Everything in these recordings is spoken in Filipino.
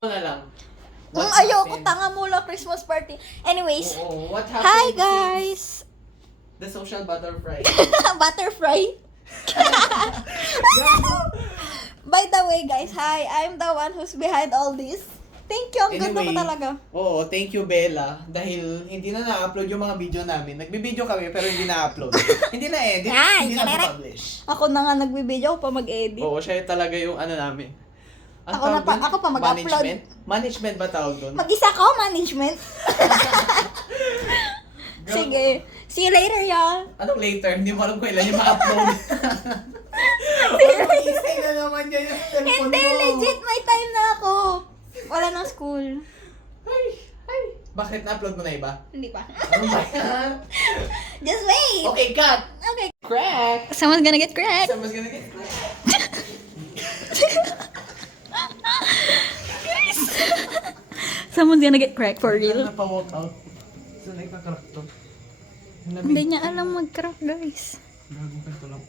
na lang. Ayoko, tanga mo lang Christmas party. Anyways, What happened? hi guys! The social butterfly. Butterfly. By the way guys, hi, I'm the one who's behind all this. Thank you, ang ganda ko talaga. Oo, thank you Bella. Dahil hindi na na-upload yung mga video namin. Nagbibideo kami pero hindi na-upload. Hindi na-edit, Ay, hindi na-publish. Ako na nga nagbibideo, ako pa mag-edit. Oo, siya talaga yung ano namin. Ang Ako na tawag pa- dun? ako pa mag-upload. Management? Management ba tawag doon? Mag-isa ko, management. Sige. See you later, y'all. Anong later? Hindi mo alam kung ilan yung ma-upload. Mag-isay na naman yan yung cellphone Hindi, mo. legit, may time na ako. Wala nang school. Ay. Bakit na-upload mo na iba? Hindi pa. Ano ba yan? Just wait. Okay, cut! Okay. Crack! Someone's gonna get cracked. Someone's gonna get cracked. Someone's gonna get cracked for Ano real. pa-walk out? So, nagkakarak to. Hindi niya alam mag-crack, guys. Gago ka ito lang.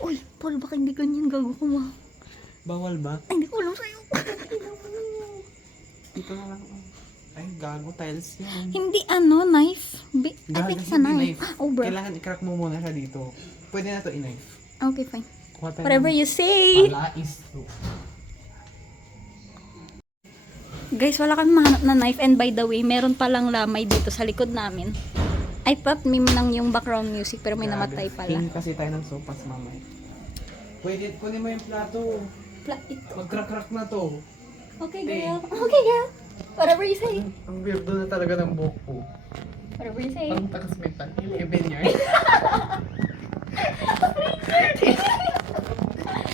Uy, Paul, baka hindi ganyan gago ko ma. Bawal ba? Ay, hindi ko alam sa'yo. Dito na lang. Ay, gago. Tiles yan. Hindi knife. I Gago, think it's a hindi knife. Oh, bro. Kailangan i-crack mo muna siya dito. Pwede na to i-knife. Okay, fine. Kuha tayo Whatever ng you say. palais to. Guys, wala kami mahanap na knife. And by the way, meron palang lamay dito sa likod namin. I thought meme lang yung background music pero may namatay pala. Hingi kasi tayo ng sopas mamay. Pwede, kunin mo yung plato. Ito. Mag-crack-crack na to. Okay, girl. Okay, girl. Whatever you say. Ang weirdo na talaga ng buhok ko. Whatever you say. Parang takasmitan. 11 years.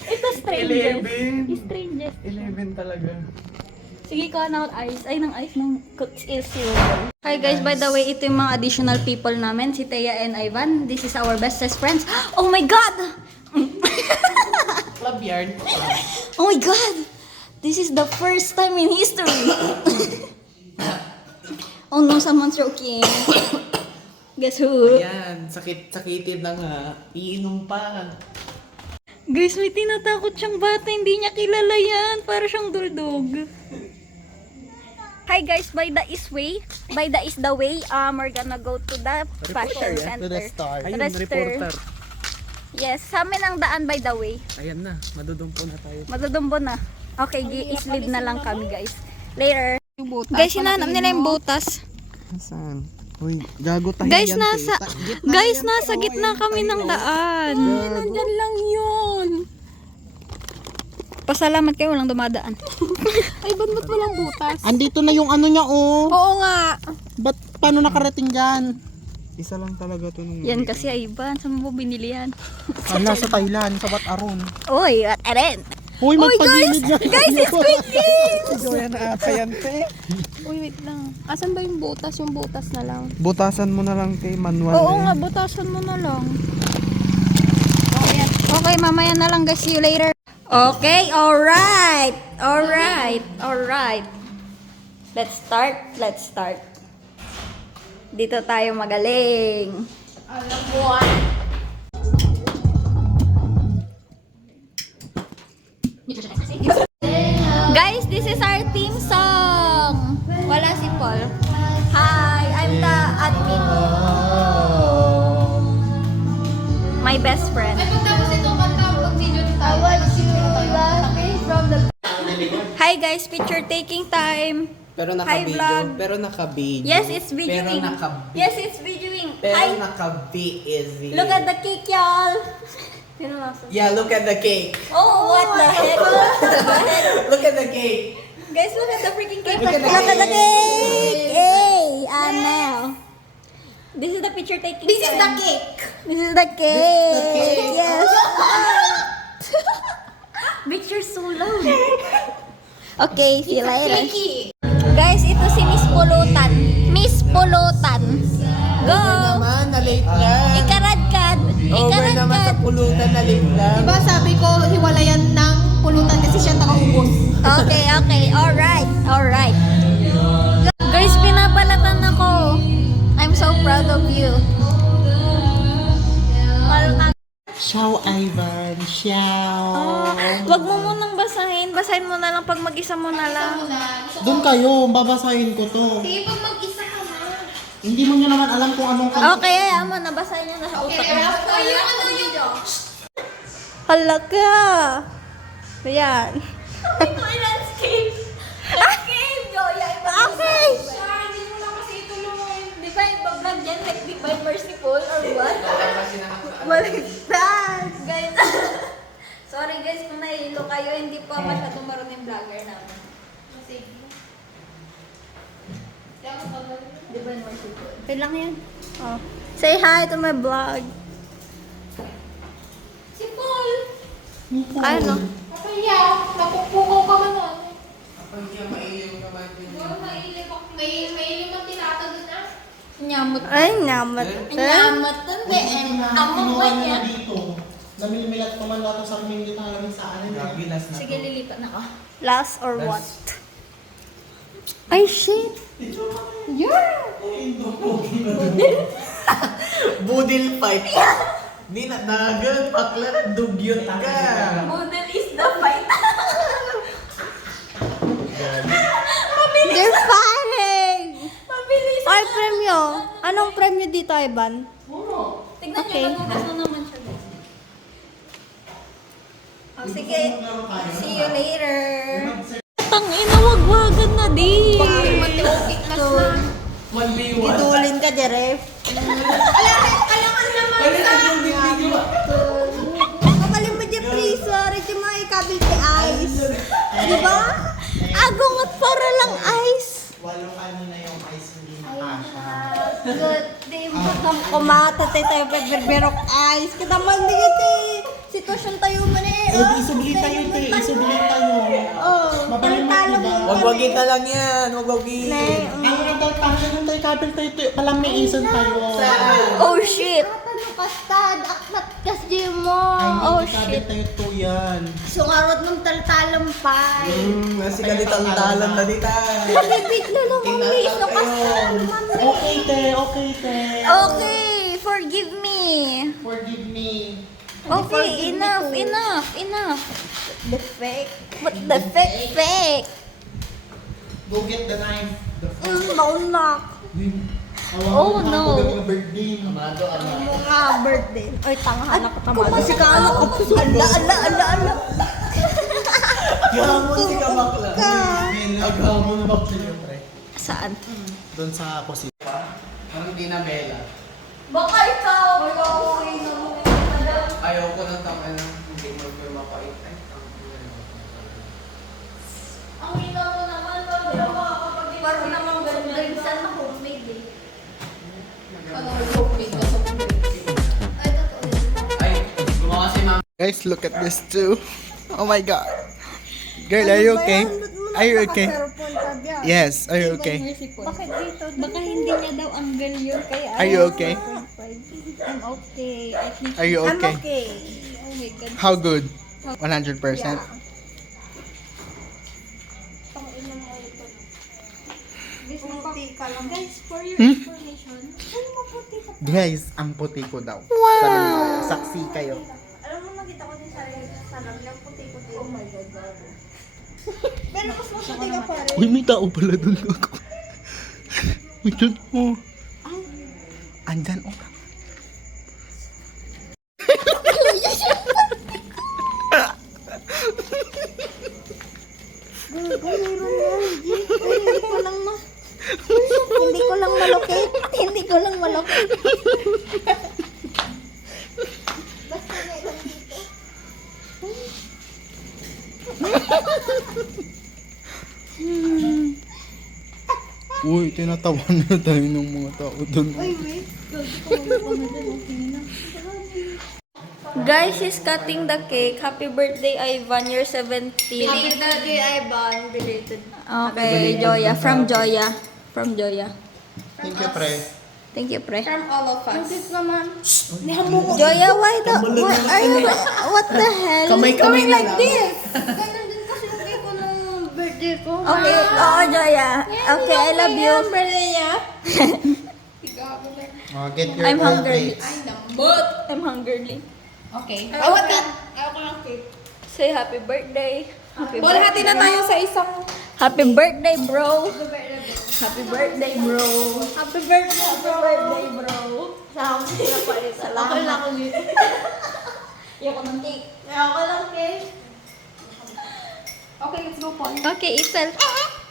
Ito strangest. 11. Strangest. 11 talaga. Sige, kuha na ako ice. Ay, ng ice ng is silver. Hi guys, by the way, ito yung mga additional people namin. Si Thea and Ivan. This is our bestest friends. Oh my God! Club yard. Oh my God! This is the first time in history. Oh no, someone's joking. Guess who? Ayan, sakitin na nga. Iinom pa. Guys, may tinatakot siyang bata. Hindi niya kilala yan. Para siyang duldog. Hi guys, by the is the way, we're gonna go to the fashion center. Ayun, To the reporter. Yes, sa amin ang daan by the way. Ayan na, madudumpo na tayo. Madudumbo na. Okay, i-slid na lang kami guys. Later. Butas. Guys, hinanap nila yung butas. Saan? Uy, gago tayo Guys, yan, nasa gitna kami ng daan. Nandyan lang yun. Pasalamat kayo, walang dumadaan. Ay, ba't walang butas? Andito na yung ano niya, oh. Oo nga. Ba't paano nakarating dyan? Isa lang talaga to nung... Yan kasi Ivan, saan mo binili yan? Sa Thailand, sa Bataron. Uy, what aren? Uy, magpagilid yan. Guys, it's Squid Game! Gawin na ata yan, te. Uy, wait lang. Asan ba yung butas? Yung butas na lang. Butasan mo na lang, te, manual. Oo nga, butasan mo na lang. Okay, mamaya na lang guys. See you later. Okay, alright. Let's start. Dito tayo magaling. Alam mo Guys, this is our theme song. Wala si Paul. Hi, I'm the admin. My best friend. Hi guys, picture taking time. Pero Hi, vlog. Pero naka-video. Yes, it's videoing. Pero naka-B. Yes, it's videoing. Pero Hi. naka-B is it. Look at the cake, y'all. Sino nasa? Yeah, look at the cake. Oh, what the heck? Look at the cake. Guys, look at the freaking cake. Look at the Look at the cake. cake. Hey, Anel. This is the picture taking. This is the time. cake. This is the cake. the cake. Yes. Picture so loud. Okay, see you later. Guys, ito si Miss Pulutan. Miss Pulutan. Go. Naman, na-late lang. Ikaradkad. Over naman sa pulutan, na-late lang. Diba sabi ko, hiwalayan ng pulutan kasi siya taga-ubos. Okay. Alright. Guys, pinapalatan ako. I'm so proud of you. Ciao, Ivan. Ciao. Wag mo munang basahin. babasahin mo na lang pag mag-isa mo na lang. Doon kayo, babasahin ko to. Sige, pag mag-isa ka na. Hindi mo nyo naman alam kung anong kanta. Okay, ayaw mo, nabasahin niya na sa utak niya. Yung ano yung... Hala ka! Ayan. Landscape! Landscape! Joya, iba. Okay! Hindi mo lang kasi itulungan. Di ba iba-vlog yan? Like, di ba merciful or what? Kasi nakakita. Baliktad! Guys, sorry guys kung nahihilo kayo, hindi pa masyadong marunong vlogger namin. Di ba merciful? Okay lang yan. Oh. Say hi to my vlog. Si Paul! Ano? Kapaya, napupukaw ka man nun. Kapag niya mailim ka man din. May limang tinata dun ah. Nyamot. Ay, nyamot. Nyamot dun, be. Amok ba Kinuha nyo niya? na dito. Namimilat ko man lato sa amin dito namin sa alin. Grabe, last na Sige, to. lilipat na ka. Last or what? Ay, shit. Budil fight. Di na nagal, pakla na dugyot ka. Model is the fight. They're fighting! Mabilis. Ay, premyo. Anong premyo dito, Ivan? Tignan Okay. niyo, nagugas na naman siya. guys. Oh, sige. See you later. Tangina, wagwagan na di. Matiokik na sa... Manliwan. Idulin ka, Jeref. Alangan naman Kaya sa... yung video. Makalim mo, Jeffrey. Sorry, di mga ikabil kay ice. Di ba? Agungot para lang ice. Walong ano na yung ice hindi nakasya. Good. Di ba kang kumatatay tayo pagberberok ice. Kita man digit sitwasyon tayo man eh. Eh, isubli tayo, te. Isubli tayo. Oh, Mabalimot, talo diba? mo Wagwagin na lang yan. Wagwagin. Ang radal tayo ng tayo kabel tayo. Palamiisan tayo. Oh shit. Ano kastad, akmat kasi mo. Oh, Ay, kabel shit. tayo to yan. Sungarot ng taltalumpay. Kasi kalitang talam na dita. Bigla lang ang miss no kasal. Okay, te. Okay, te. Okay, forgive me. Forgive me. Okay, enough. The fake. What the fake? Go get the knife. Naunak. Oh no. Birthday. Amado, amado. Mga birthday. Ay, tangahan ako tamado. Si Kano ko. Ala. Gamon si Kamakla. Aghamon ba ko sa'yo, pre? Saan? Doon sa kusina. Parang di na Bella. Baka ikaw. Ayaw ko ng tama na hindi mo mapait. Ay, Ang ina mo naman, parang namang drinsan na homemade eh. Ay, gumawa si Ma'am. Guys, look at this too. Oh my god. Girl, are you okay? Are you okay? Yes, are you okay? Bakit dito? Baka hindi niya daw anggal yun. Kaya Are you okay? I'm okay. I think Are you I'm okay? okay. Oh my God. How good? 100%? Guys, for your Hmm? information, ano mo puti ka? Guys, ang puti ko daw. Wow! Saksi kayo. Alam mo, nakita ko din sa lang yung puti ko din. Oh my God, bago. Pero mas maputi ka pa rin. Uy, may tao pala doon ako. Uy, dyan mo. Andyan, oh. Hindi ko lang malocate. Hindi ko lang malocate. Basta meron dito. Uy, tinatawanan na tayo ng mga tao doon. Guys, she's cutting the cake. Happy birthday, Ivan. You're 17. Happy birthday, Ivan. Belated. Okay, Joya. From Joya. From Joya. Thank you, pre. Thank you, pre. From all of us. Joya, why are you, what the hell? Kamay-kamay na lang. Ganun din kasi yung cake ko ng birthday ko. Okay, oo, Joya. Okay, I love you. Birthday niya. Oh, get your I'm own hungry. plates. Ay, lambot. I'm hungry. Okay. I want that. Ayaw ko ng cake. Say happy birthday. Paul, hati na tayo sa isang... Happy birthday, bro. Happy birthday, bro. Happy birthday, bro. Salamat. Ako lang ulit. Ayoko ng cake. Ako lang, cake. Okay, let's go, Paul. Okay, Ethel.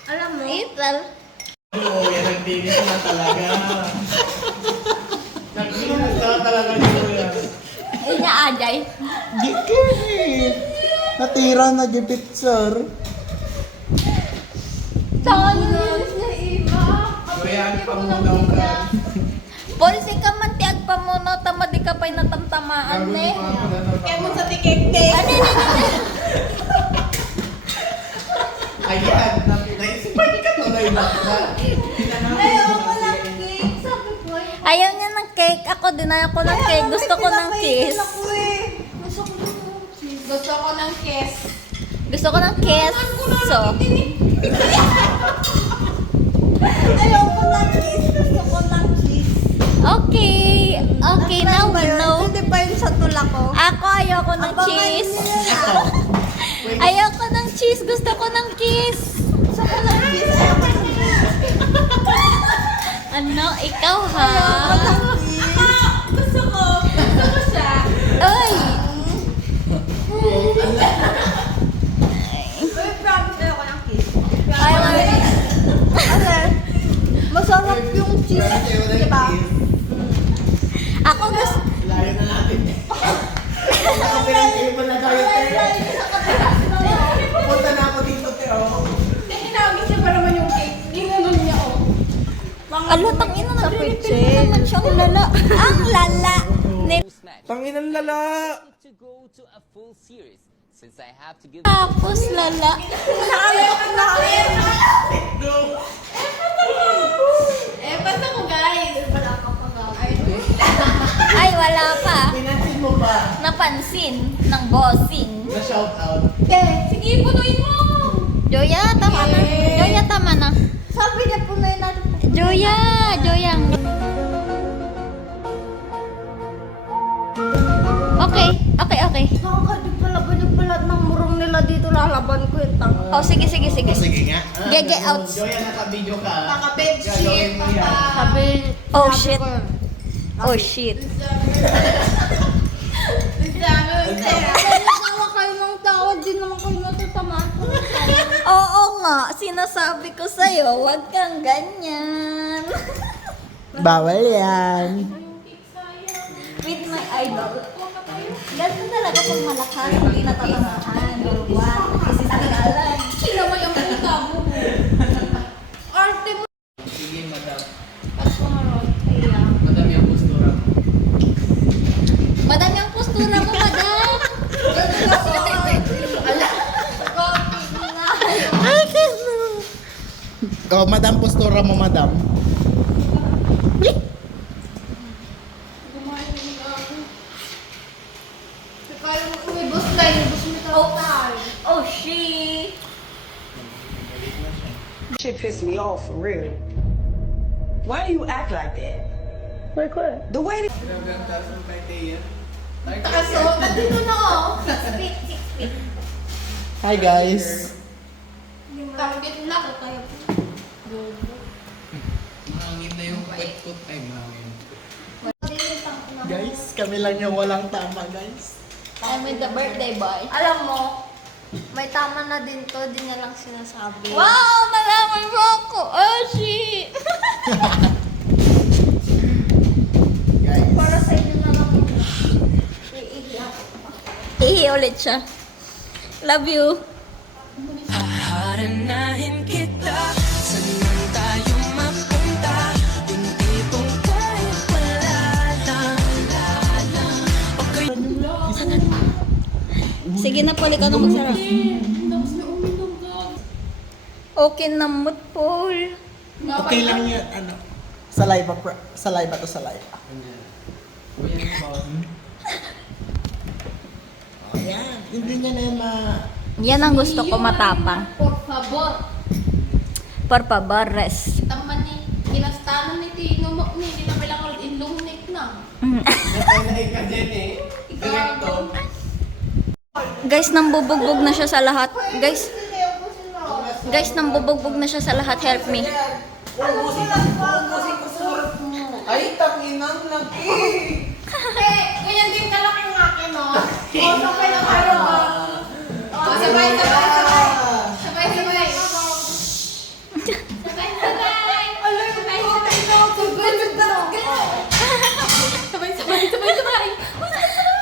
Alam mo? Ethel. Oo, yan nagdinis na talaga. Nagdinis na talaga dito yan. Ay, naajay. Di ka eh. Natira na di picture. Saan na Eva. Kaya pamunaw ka. Polsi ka man, tiag pa muna. Tama di ka pa'y natamtamaan, eh. Kaya mo sa tikek-tek. Ayan, naisipan ka tuloy na. Ayoko lang cake. Sabi ko, Ayaw niya ng cake. Ako din ayaw ko ng cake. Gusto ko ng kiss. Gusto ko ng kiss. Gusto ko ng kiss. So, Ayoko ng kiss. Gusto ko ng kiss. okay. Okay, now we know. Hindi pa yun sa tula ko. Ako ayoko ng cheese. Ayoko ng cheese. Gusto ko ng kiss. Gusto ko ng kiss. Ayoko ng kiss. Ano? Ikaw ha? Gusto ko. Gusto ko siya. Ay! Uy, promise ayoko ng kiss. Ayaw Kasi, masarap yung cheese. Diba? Ako gusto... Layo na natin. Ako pinag-iwan na tayo, te. Punta na ako dito, te. Tinawagin niya pa naman yung cake. Ginanon niya, oh. Alutang ina, nagre-repeat na naman siyang lala. Ang lala! Tanginan lala. to go to a full series since I have to give Tapos lala. Basta ko, guys. Wala ka pa, guys. Ay, wala pa. Pinansin mo ba? Napansin ng bossing. Na shout out. Sige, punuin mo. Joya, tama na. Joya, tama na. Sabi niya, punuin natin. Joya, Joya. Okay, okay, okay. Nakakadipala ng murong nila dito. Lalaban ko yung tang. Oh, sige, sige, sige. Sige nga. Gege outs. Joya, naka-video ka. Naka-bedsheet. Gagawin mo yan. Sabi, Oh, shit. Oh, shit. tawa kayo ng tawa. Di naman kayo natatamaan. Oo nga, sinasabi ko sa'yo, huwag kang ganyan. Bawal yan. With my idol. Ganun talaga pag malakas, hindi natatamaan. Wow, isisagalan. Sino mo yung puta mo? Arte mo. Sige, madam. At pumarot. Kaya. Madam yung postura. Madam yung postura mo, madam. Oh, madam, postura mo, madam. Umibos tayo. Umibos mo tayo. Oh, she. Shit pissed me off for real. Why do you act like that? Like what? The way that Grabe ang taas ng kay Tia. Kaso, nandito na oh. 6 feet, 6 feet. Hi, guys. Target lang. Kaya Mahangin na yung put ay mahangin. Guys, kami lang yung walang tama, guys. I'm with the birthday boy. Alam mo, may tama na din to. Di niya lang sinasabi. Wow, nalaman mo ako. Oh, she. Guys. Para sa inyo na lang. Ihi ulit siya. Love you. Haranahin kita saan tayo mapunta yung tipong tayo wala lang Sige na, Paul. Ikaw na magsarap. Okay na mood, Paul. Okay lang yan, ano. Saliva, saliva to saliva. Oh, yan. Hindi niya na yan Yan ang gusto ko matapang. Por favor. Por favor, res. Tama ni. Kinastanan ni Tino mo ni. Hindi na kailangan illuminate na. Napay na ika dyan eh. Direkto. Guys, nambubugbog na siya sa lahat. Guys, nambubugbog na siya sa lahat. Help me. Ubusin ko sa harap mo. Ay, tanginang laki. Ganyan din kalaki ng akin, no? Sabay na tayo, sabay.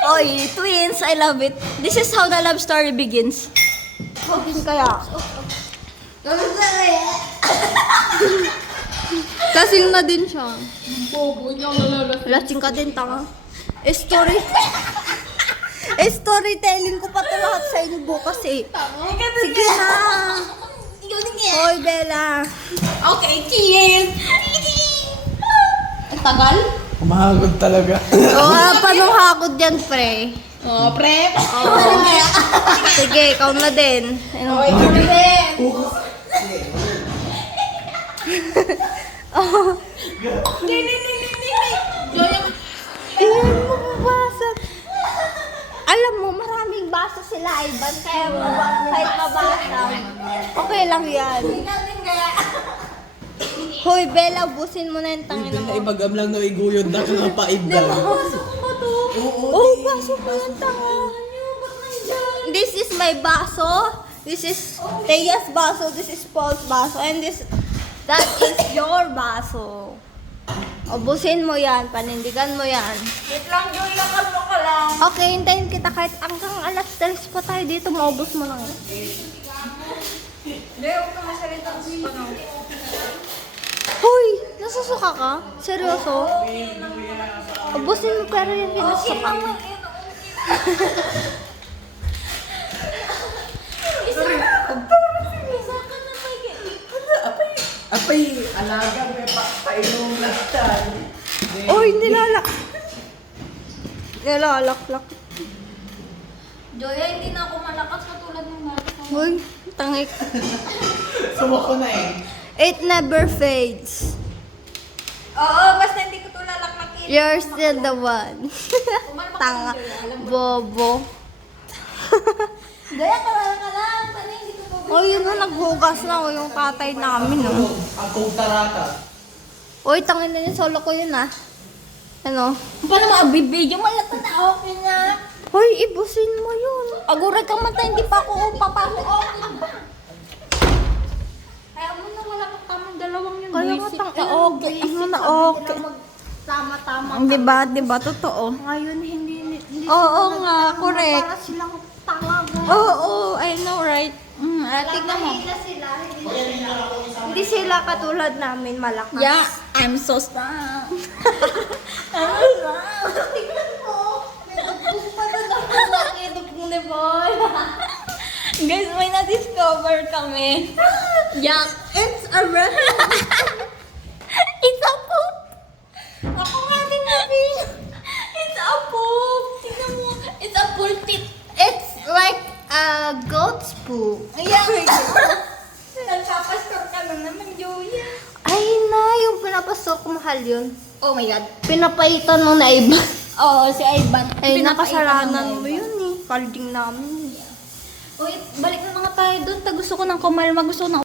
Oy, twins, I love it. This is how the love story begins. Hugin kaya. Lasing na din siya. Lasing ka din, tanga. Storytelling ko pa ito lahat sa inyo bukas eh. Sige na. Hoy, Bella. Okay, cheers! Ang tagal? Kumahagod talaga. Paano hakot yan, pre? Oh, pre! Sige, ikaw na din. Okay, cheers! Iyan mo mabasa. Alam mo, maraming basa sila, Ivan. Kaya kahit mabasa, okay lang yan. Hoy, Bella, ubusin mo na yung tangin mo. Ibagam lang no iguyod na ka paibdal. Oh, baso mo yung tanga. This is my baso. This is Teya's baso. This is Paul's baso. And that is your baso. Ubusin mo yan. Panindigan mo yan. Wait lang, Joy, lakas mo ka lang. Okay, hintayin kita kahit hanggang alas 3 pa tayo dito. Maubos mo lang. Hindi, huwag ka masalita. Hoy, nasusuka ka? Seryoso? Ubusin mo pero yung kinasuka. Apay, alaga, may painom lagtan. Oy, nilalak-lak. Joya, hindi na ako malakas katulad ng natin. Hoy, tangik. Sumako na eh. It never fades. Oo, basta hindi ko ito lalaknakin. You're still the one. Tanga. Bobo. Joya, kawala ka lang. Paano hindi ko po? Oh, yun na, naghugas na yung tatay namin. Oh. Ang kutarata. Oy, tangin na yun. Solo ko yun ah. Ano? Paano makabibigyo? Malata na okay na. Hoy, ibusin mo yun. Aguray ka man tayo, hindi pa ako papako. Kaya mo na wala kang tamang dalawang yung Kaya buwisit nga ka. okay. Ano na okay. Tama-tama. Diba, totoo. Ngayon, hindi Oo nga, correct. para silang tanga. Oo, I know, right? Tignan mo. Sila. Hindi sila katulad namin malakas. Yeah, I'm so strong. Tignan mo. May nagpus pa na nakakidog mo ni boy. Guys, may na-discover kami. Yeah, It's a red. It's a poop. Ako nga din namin. It's a poop. Tignan mo. it's a pulpit. It's like a goat's poop. Yeah. Nagpapastor ka na naman, Joya. Ay na, yung pinapasok, mahal yun. Oh my God. Pinapaitan mo na iba. Oo, si Ivan. Ay, Pinapaitan nakasaranan ng mo Ivan. yun eh. Kalding namin. Uy, balik na mga tayo doon. Gusto ko ng kumalma. Gusto ko ng...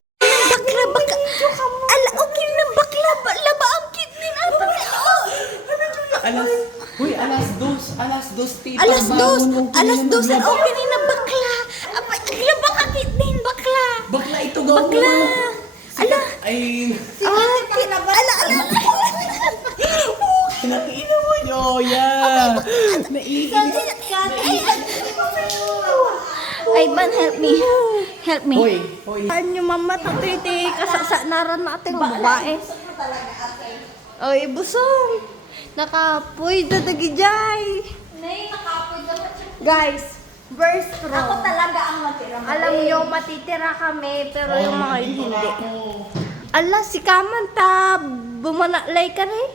Bakla, baka. Ala, okay na bakla. Laba ang kidney na. Alas dos, tita. Alas dos. bangon, Alas dos. maglaba. Okay na bakla. Apa, laba ang kidney, bakla. Bakla ito gawa. Bakla. Ala. Ay, Ala. nakina mo, Joya. Ivan, help me. Help me. Hoy. Saan yung mama tatiti kasasanaran natin ang babae? O, ibusong. Nakapoy na nagijay. Nay, nakapoy dapat siya. Guys, verse Ako strong. talaga ang matira. Alam nyo, matitira kami, pero yung mga yun hindi. Ala, si Kamanta, bumanalay ka rin.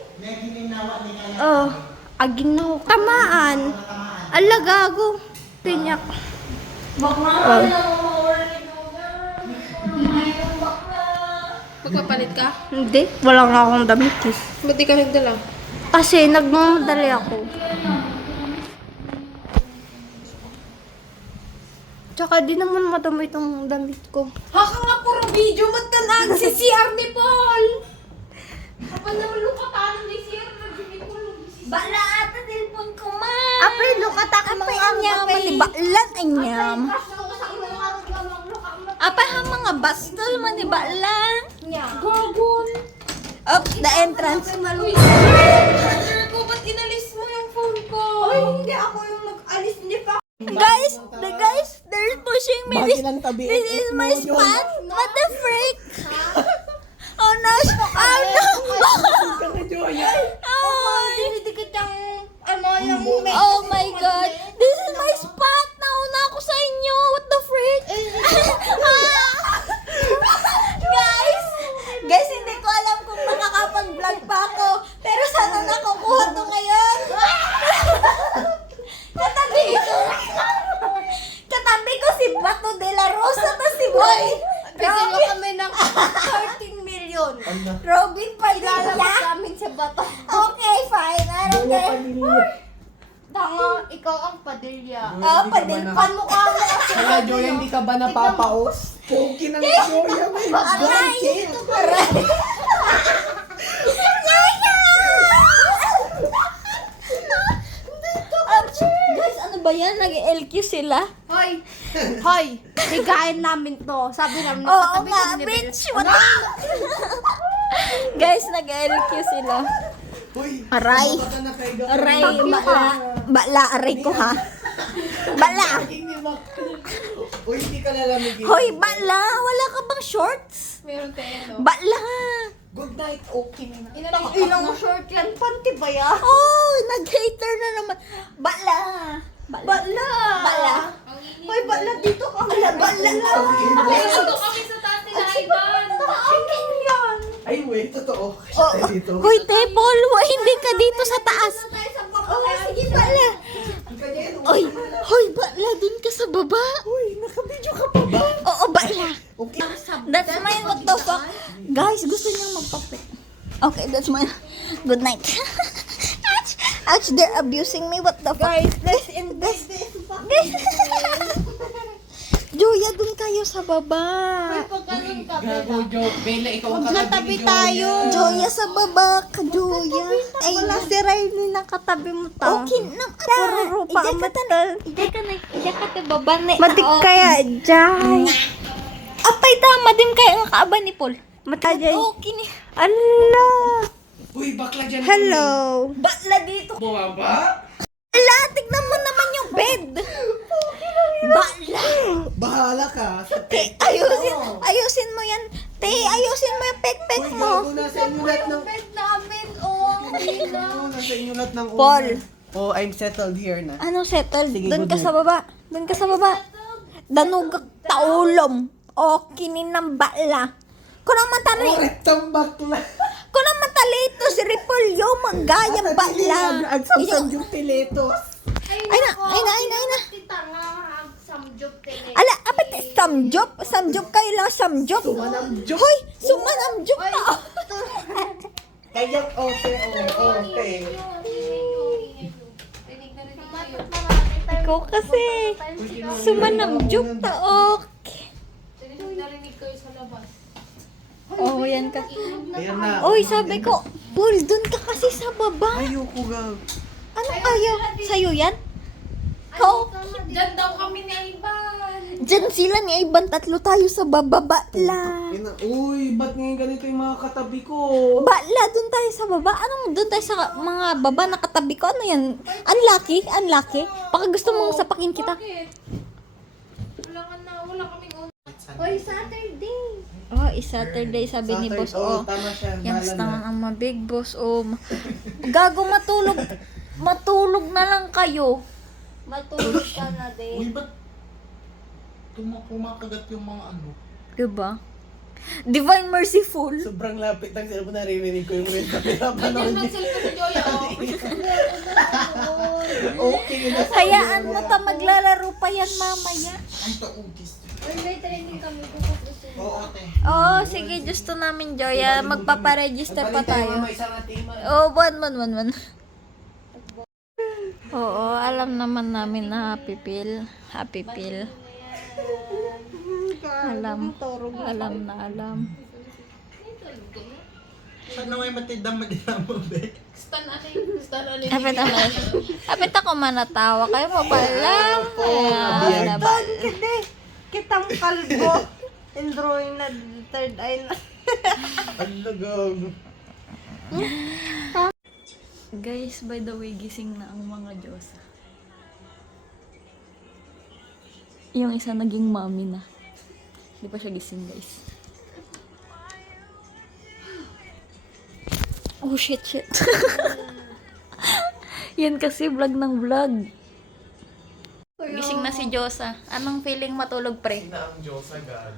Oh, aging na tamaan. Ala, gago. Tinyak. Oh. Magpapalit ka? Hindi, wala nga akong damit eh. Ba't di ka nagdala? Kasi nagmamadali ako. Tsaka di naman madami itong damit ko. Haka nga puro video, ba't ka nag-CCR ni Paul? Kapag naman lukatanan ni CR, nag-video ko. Bala ata telepon ko man. Apay, lukata ka Apay anyam mani balan anyam. Apay ha mga bastol mani balan. Gagon. Up the entrance. Charger ko, ba't inalis mo yung phone ko? Ay, hindi ako yung nag-alis, hindi pa. Guys, they're pushing me. Bakit lang tabi? This is my spot. What the freak? Oh no! Oh no! Oh, Dinidikit yung, yung oh my god! This is my spot! Nauna ako sa inyo! What the freak? Guys, hindi ko alam kung makakapag-vlog pa ako. Pero sana nakukuha to ngayon. Katabi ko si Bato de la Rosa na si Boy. Bigyan mo kami ng 13 million. Robin Ilalabas Padilla. namin sa bato. Okay, fine. I don't care. Tanga, ikaw ang padilya. Oh, padilpan mo ka mo kasi. Kaya Joya, hindi ka ba napapaos? Pogi ng Joya, may Aray! blanket. Aray! Guys, ano ba yan? Nag-LQ sila? Hoy! Hoy! Higayin namin to. Sabi namin, Oo nakatabi nga, kami ni Bel. bitch! What the... Guys, nag-LQ sila. Uy, Aray! baka nakaiga. Aray, bala. Bala, aray ko ha. Bala! Hindi mo. Uy, hindi ka lalamigin. Hoy, bala! Wala ka bang shorts? Meron tayo, no? Bala! Good night, okay na. Ilang short yan, panty ba ya? Oh, nag-hater na naman. Bala! Bala! Bala! Hoy, bala dito kami. Bala! Bala! Dito kami sa taas nila, Ivan. Akin yan. Ay, wait, totoo. Oh, Dito. Hoy, Tepol, hindi ka dito sa taas. Tayo sa baba. Oh, sige, bala. Oy, hoy, bala, dun ka sa baba. Uy, nakabidyo ka pa ba? Oo, bala. Okay. That's my what the fuck. Guys, gusto niyang magpapit. Okay, that's my good night. Ouch, they're abusing me. What the fuck? Guys, let's invest this. Julia, dun kayo sa baba. Pag ganun ka, Gago, joke. Bella, ikaw ang Natabi katabi ni tayo. Joya. Julia sa baba ka, Julia. Ay, Si Riley nakatabi mo ta. okay na. Puro pa ang matal. Ija ka na baba ni. Matik kaya, Jai. Apay tama din kaya ang kaaba ni Paul. Mata, Jai. Okay ni. Allah. Uy, bakla dyan. Hello. Bakla dito. Bumaba? Ala, tignan mo naman yung bed. Bakla. Bahala ka. Sa Te, ayusin mo yan. Te, ayusin mo yung pek-pek Uy, mo. gago, nasa inyo lahat ng... Bed namin, oh. Oo, nasa inyo lahat ng Paul. Oh, I'm settled here na. Ano, settle? Sige, Doon ka good sa baba. Doon ka sa baba. Danugak taulom. O, kinin ng bakla. Kung naman tali, Korektang bakla. kung naman tali ito si Repolyo, maggayang bakla. Agsamsam yung piletos. Ay na. Titanga, samjok tele. Ala, apat samjop? Samjop kayo lang, samjop. Sumanamjop. Hoy, sumanamjop pa. Kaya, okay. Ikaw kasi. Sumanamjop ta, okay. Narinig kayo sa labas. Oh, yan ka. Ayan na. Oy, sabi ko, Paul, dun ka kasi sa baba. Ayoko gag. Anong ayaw? Sa'yo yan? Ikaw? Diyan daw kami ni Ivan. Diyan sila ni Ivan, tatlo tayo sa baba, bakla. Uy, ba't ngayon ganito yung mga katabi ko? Bakla, dun tayo sa baba. Anong dun tayo sa mga baba na katabi ko? Ano yan? Unlucky? Baka gusto mong sapakin kita. Wala kaming Hoy, Saturday. Oh, Saturday, sabi ni boss. Oh, tama siya. yung bahala stang na. ang mga big boss. Oh, gago matulog. Matulog na lang kayo. Matulog ka na Uy, din. ba't kumakagat yung mga ano? Diba? Divine Merciful. Sobrang lapit ng cellphone, naririnig ko yung rin na pinapanood niya. Cellphone ni Joya, Okay na. Hayaan mo ta, maglalaro pa yan mamaya. Ang taugis. may training kami bukas. Oo, ate. Oo, sige, gusto namin, Joya. Magpaparegister pa tayo. May isang atiman. Oo, one. Oo, alam naman namin na happy pill. Happy pill. Alam. Alam na alam. Ano may matindang mo, be? Kapit ako manatawa. Kayo mo pala. Ayan. Kitang kalbo. And drawing na third eye na. Ang lagag. Guys, by the way, gising na ang mga Diyosa. Yung isa naging mommy na. Hindi pa siya gising, guys. Oh, shit. Yan kasi vlog ng vlog. Gising na si Diyosa. Anong feeling matulog, pre? Na ang Diyos agad.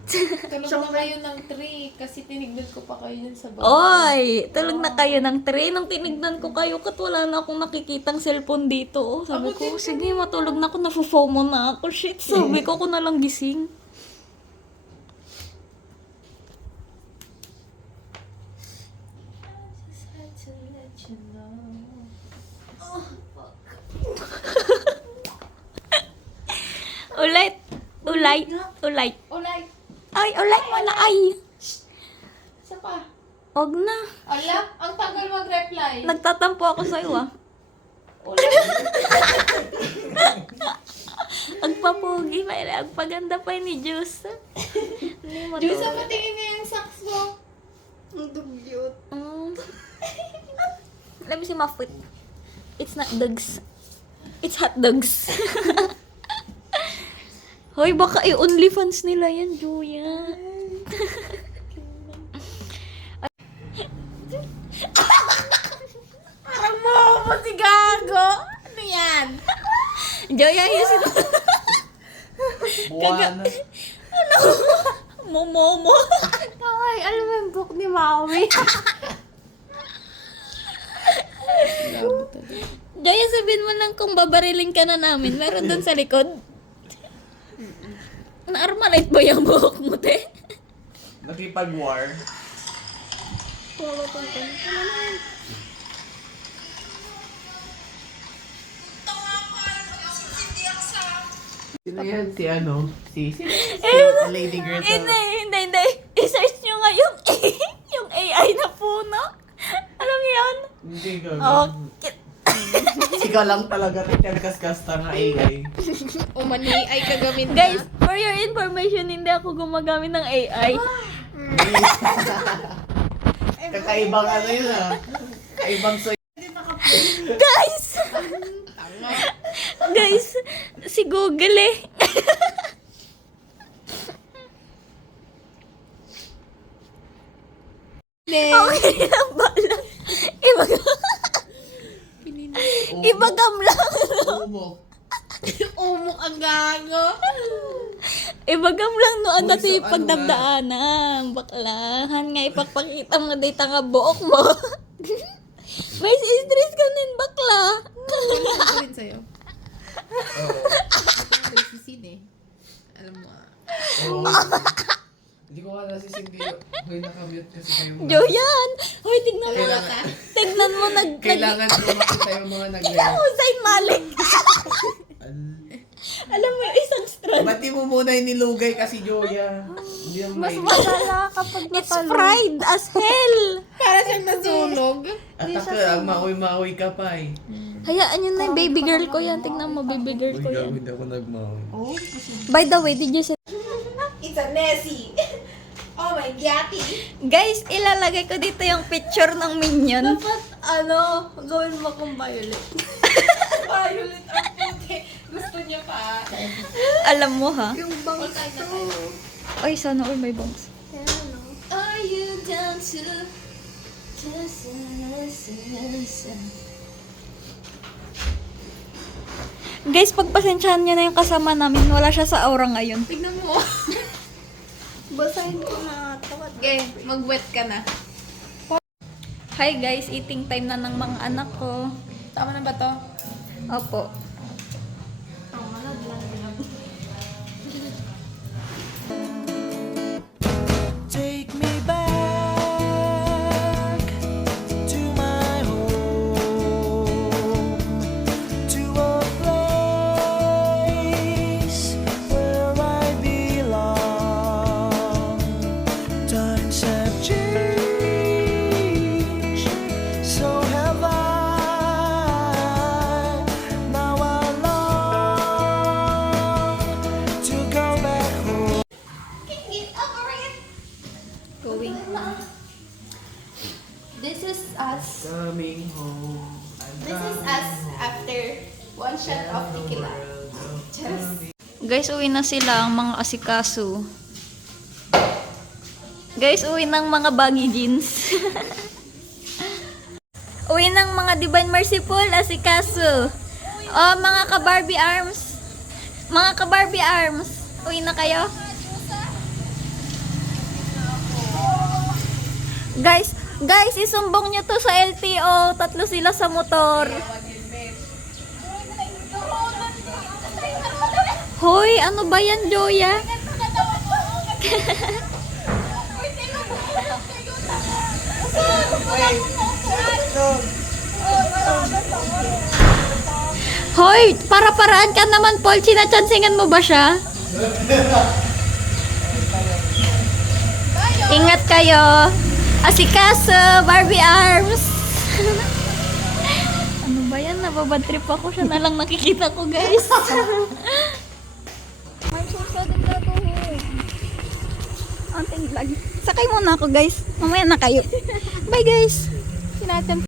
Tulog na kayo ng 3 kasi tinignan ko pa kayo dun sa baba. Oy! Tulog na kayo ng 3. Nung tinignan ko kayo, kat wala na akong nakikitang cellphone dito. Oh, sabi ko, sige, matulog na ako. Nafu-FOMO na ako. Shit, sabi ko, ako na lang gising. Ulit! Ulay! Ulay, Ay, ulay mo na ay! isa pa. Wag na. Ala, ang tagal mag-reply. Nagtatampo ako sa'yo ah. Ang papogi pa rin. Ang paganda pa ni Diyos. Hindi mo Diyos, to. patingin na yung socks mo. Ang dugyot. Let me see my foot. It's not dogs. It's hot dogs. Hoy, baka i-OnlyFans nila yan, Julian. Parang mo si Gago. Ano yan? Joya, yun si... Buwan. Momomo. Ay, alam mo yung book ni Maui. Joya, sabihin mo lang kung babariling ka na namin. Meron doon sa likod. Na-armalite ba yung buhok mo, te? Nakipag-war. Sino yan? Si ano? Si Lady Girl. Hindi. I-search nyo nga yung, yung AI na puno. Alam niyo yun? Hindi ka. Okay. Ikaw lang talaga kaskas-kasta ng AI. Umani ay kagamit Guys, for your information, hindi ako gumagamit ng AI. Kakaibang ano yun ha. Kakaibang so Guys! Guys, si Google eh. Okay lang ba lang? Ibagam lang. umok. Umok ang gago. Ibagam lang no, ang Uy, dati so ano pagdabdaanan. Baklahan nga, ipagpakita mo na data nga buok mo. May stress ka nin, bakla. Ano rin sa'yo? Ito si Sine. Alam mo ah. Oo. Hindi ko ka nasisindi. Hoy, nakamute kasi kayo. Joyan! Hoy, tignan mo. Kailangan, Tignan mo, kailangan ko makita yung mga nag-live. Hussein Malik. Alam mo yung isang strand. Bati mo muna yung nilugay kasi Joya. Hindi naman Mas may... malala kapag It's fried as hell. Para siyang nasunog. At ang maoy-maoy ka pa eh. Hayaan yun na yung baby girl ko yan. Tingnan mo, baby girl ko yan. Hindi ako nagmaoy. By the way, did you say... It's a Nessie. Oh my gati. Guys, ilalagay ko dito yung picture ng minion. Dapat ano, gawin mo kung violet. Violet ang puti. Gusto niya pa. Alam mo ha? Yung bangs to. Ay, sana all may bangs. Are you down to Guys, pagpasensyahan nyo na yung kasama namin. Wala siya sa aura ngayon. Tignan mo. Basahin ko na ito. Okay, mag-wet ka na. Hi guys, eating time na ng mga anak ko. Tama na ba to? Opo. Take me back to my home, to a place where I belong. This is us. Coming home. This is us after one shot of tequila. Just. Guys, uwi na sila ang mga asikaso. Guys, uwi ng mga baggy jeans. Uwi ng mga Divine Merciful asikaso. Oh, mga ka-Barbie arms. Mga ka-Barbie arms. Uwi na kayo? Guys, isumbong nyo to sa LTO. Tatlo sila sa motor. Hoy, ano ba yan, Joya? Hoy, para-paraan ka naman, Paul. Sinachansingan mo ba siya? Ingat kayo. Asikaso, Barbie arms. Ano ba yan? Nababad trip ako. Siya na lang nakikita ko, guys. May susunod na to. Anting vlog. Sakay muna ako, guys. Mamaya na kayo. Bye, guys. Sinatan.